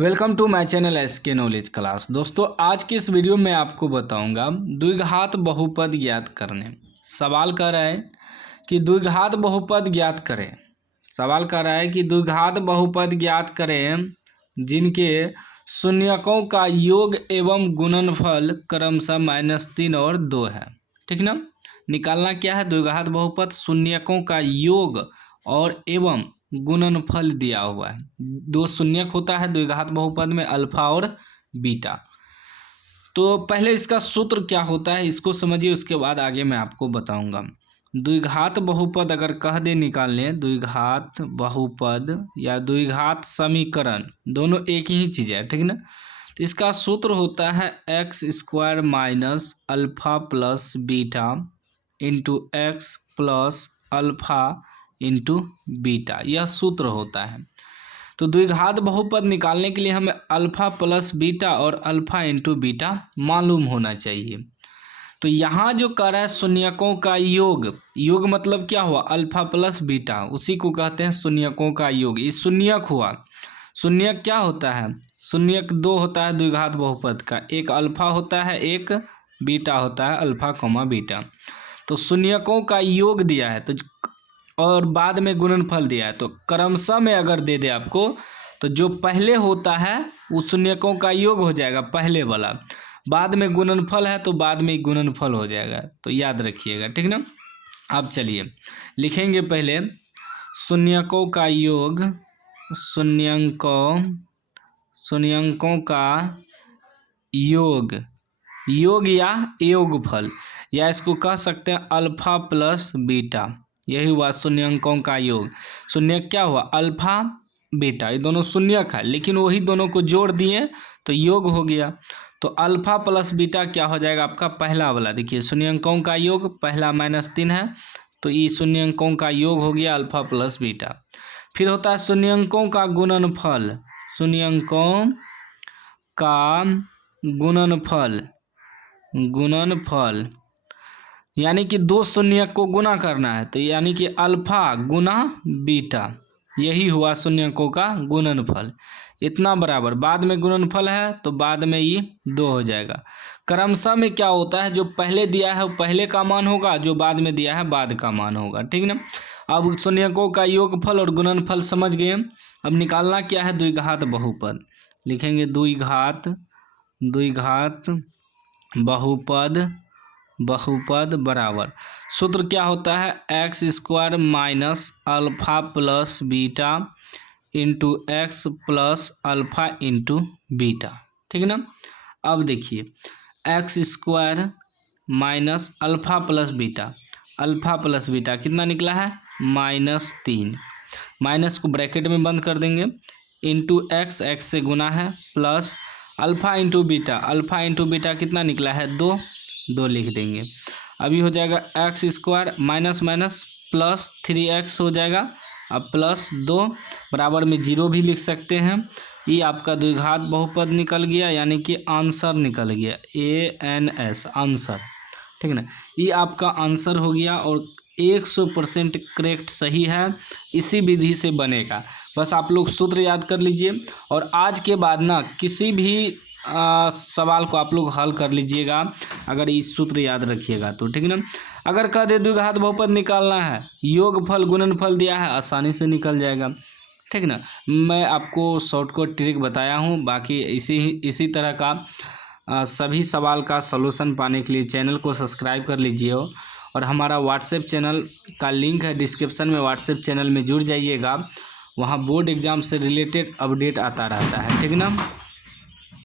Welcome to my channel SK knowledge class. दोस्तों आज की इस वीडियो में आपको बताऊंगा द्विघात बहुपद ज्ञात करने। सवाल कर रहा है कि द्विघात बहुपद ज्ञात करें। सवाल कर रहा है कि द्विघात बहुपद ज्ञात करें जिनके शून्यकों का योग एवं गुणनफल क्रमशः -3 और 2 है। ठीक ना। निकालना क्या है? द्विघात बहुपद शून्यकों का योग और एवं गुणनफल दिया हुआ है। दो शून्यक होता है द्विघात बहुपद में, अल्फा और बीटा। तो पहले इसका सूत्र क्या होता है इसको समझिए, उसके बाद आगे मैं आपको बताऊंगा। द्विघात बहुपद अगर कह दे निकालने, द्विघात बहुपद या द्विघात समीकरण दोनों एक ही चीज़ है। ठीक ना। तो इसका सूत्र होता है x² minus alpha plus beta into x plus alpha into beta, यह सूत्र होता है। तो द्विघात बहुपद निकालने के लिए हमें अल्फा प्लस बीटा और अल्फा इंटू बीटा मालूम होना चाहिए। तो यहाँ जो कर रहा है शून्यकों का योग, योग मतलब क्या हुआ? अल्फा प्लस बीटा, उसी को कहते हैं शून्यकों का योग। ये शून्यक हुआ। शून्यक क्या होता है? शून्यक दो होता है द्विघात बहुपद का, एक अल्फा होता है एक बीटा होता है, अल्फा कॉमा बीटा। तो शून्यकों का योग दिया है तो और बाद में गुणनफल दिया है, तो क्रमशः में अगर दे दे आपको तो जो पहले होता है वो शून्यकों का योग हो जाएगा पहले वाला, बाद में गुणनफल है तो बाद में गुणनफल हो जाएगा। तो याद रखिएगा। ठीक ना। अब चलिए लिखेंगे पहले शून्यकों का योग, शून्यकों का योग, योग या योगफल, या इसको कह सकते हैं अल्फा प्लस बीटा। यही हुआ शून्यकों का योग। शून्यक क्या हुआ? अल्फा बीटा, ये दोनों शून्यक है लेकिन वही दोनों को जोड़ दिए तो योग हो गया। तो अल्फा प्लस बीटा क्या हो जाएगा आपका? पहला वाला देखिए, शून्यकों का योग पहला -3 है तो ये शून्यकों का योग हो गया अल्फा प्लस बीटा। फिर होता है शून्यकों का गुणनफल, शून्यकों का गुणनफल यानी कि दो शून्यक को गुना करना है, तो यानी कि अल्फा गुना बीटा, यही हुआ शून्यकों का गुणनफल। इतना बराबर, बाद में गुणनफल है तो बाद में ये 2 हो जाएगा। क्रमशः में क्या होता है? जो पहले दिया है वो पहले का मान होगा, जो बाद में दिया है बाद का मान होगा। ठीक ना। अब शून्यकों का योगफल और गुणनफल समझ गए। अब निकालना क्या है? द्विघात बहुपद। लिखेंगे द्विघात बहुपद बराबर, सूत्र क्या होता है? x² minus alpha plus beta into x plus alpha into beta. ठीक ना। अब देखिए x² minus alpha plus beta कितना निकला है? -3। माइनस को ब्रैकेट में बंद कर देंगे, इंटू एक्स से गुना है, प्लस अल्फा इंटू बीटा कितना निकला है? 2 लिख देंगे। अभी हो जाएगा x² माइनस प्लस 3x हो जाएगा, अब प्लस 2 बराबर में 0 भी लिख सकते हैं। ये आपका द्विघात बहुपद निकल गया, यानी कि आंसर निकल गया, ANS आंसर। ठीक ना। ये आपका आंसर हो गया और 100% करेक्ट सही है। इसी विधि से बनेगा, बस आप लोग सूत्र याद कर लीजिए और आज के बाद ना किसी भी सवाल को आप लोग हल कर लीजिएगा अगर इस सूत्र याद रखिएगा तो। ठीक ना। अगर कह दे द्विघात बहुपद निकालना है, योगफल गुणनफल दिया है, आसानी से निकल जाएगा। ठीक ना। मैं आपको शॉर्टकट ट्रिक बताया हूँ, बाकी इसी तरह का सभी सवाल का सलूशन पाने के लिए चैनल को सब्सक्राइब कर लीजिए और हमारा व्हाट्सएप चैनल का लिंक है डिस्क्रिप्शन में, व्हाट्सएप चैनल में जुड़ जाइएगा। वहाँ बोर्ड एग्ज़ाम से रिलेटेड अपडेट आता रहता है। ठीक ना।